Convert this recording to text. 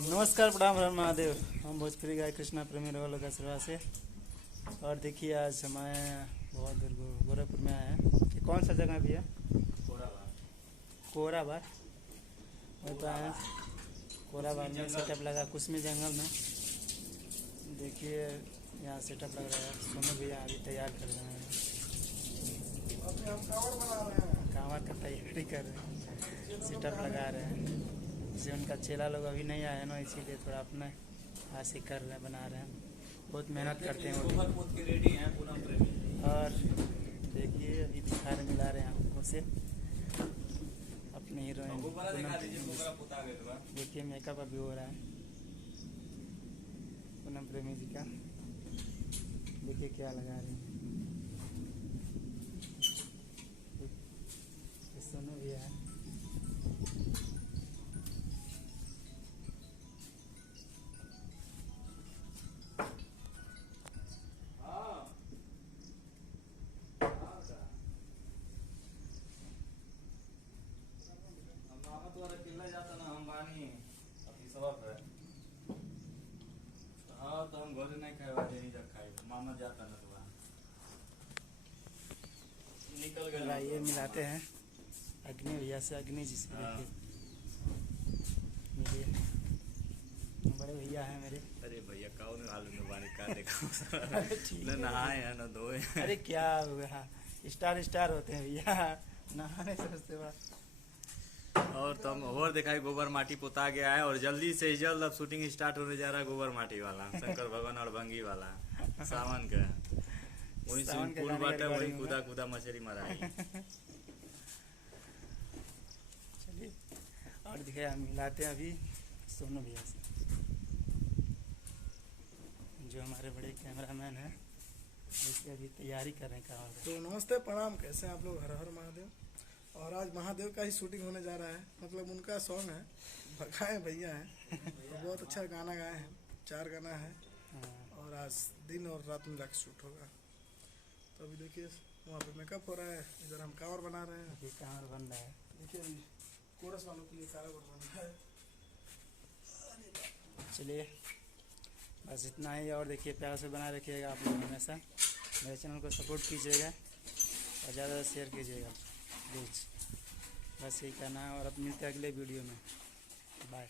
नमस्कार, प्रणाम, हर महादेव। हम भोजपुरी गाय कृष्णा प्रेमी रवल का सेवा से। और देखिए आज हमारे बहुत दूर गोरखपुर में आए हैं। ये कौन सा जगह भी है? कोराबाद। वहीं पर आए हैं। कोराबाद में सेटअप लगा कुसमी जंगल में। देखिए यहाँ सेटअप लग रहा है। सोनू भैया अभी तैयार कर रहे हैं। कांवड़ का तैयारी कर रहे हैं, सेटअप लगा रहे हैं। जैसे उनका चेला लोग अभी नहीं आया ना, इसीलिए थोड़ा अपना हाथ से कर रहे हैं, बना रहे हैं। बहुत मेहनत करते हैं वो भी। और देखिए अभी दिखा रहे, मिला रहे हैं आपको से अपने हीरोइन। देखिए मेकअप अभी हो रहा है पूनम प्रेमी जी का। देखिए क्या लगा रहे हैं। सोनू भी है। हाँ तो हम घर नहीं खाए वाले नहीं जब खाए मामा जाता ना तो निकल गया। ये मिलाते हैं अग्नि भैया से, अग्नि जी से। देखिए मिलिए, बड़े भैया हैं मेरे। अरे भैया कौन आलू में पानी का देखो न नहाए हैं न धोए। अरे क्या हुआ, स्टार होते हैं भैया, नहाने से उसके बाद। और तो हम और दिखाई गोबर माटी पोता गया है और जल्दी से जल्द अब शूटिंग स्टार्ट होने जा रहा है गोबर माटी वाला, शंकर भगवान और भंगी वाला सावन का। वही स्विमिंग पूल बाटे, वही कूदा कूदा मछली मराई। चलिए और दिखाए, हम मिलाते हैं अभी सोनू भैया से, जो हमारे बड़े कैमरामैन हैं। इसकी अभी तैयारी कर रहे हैं काम। तो नमस्ते, प्रणाम, कैसे हैं आप लोग? हर हर महादेव। और आज महादेव का ही शूटिंग होने जा रहा है, मतलब उनका सॉन्ग है, भगाए भैया है। तो बहुत अच्छा गाना गाए हैं, 4 गाना है। और आज दिन और रात में जाकर शूट होगा। तो अभी देखिए वहाँ पे मेकअप हो रहा है, इधर हम कांवर बना रहे हैं। अभी कांवर बन रहा है। देखिए अभी कोरस वालों के लिए कारावर बन रहा है। चलिए बस इतना ही। और देखिए प्यार से बना रखिएगा आप लोग हमेशा। मेरे चैनल को सपोर्ट कीजिएगा और ज़्यादा शेयर कीजिएगा प्लीज़। बस यही कहना है। और अब मिलते हैं अगले वीडियो में। बाय।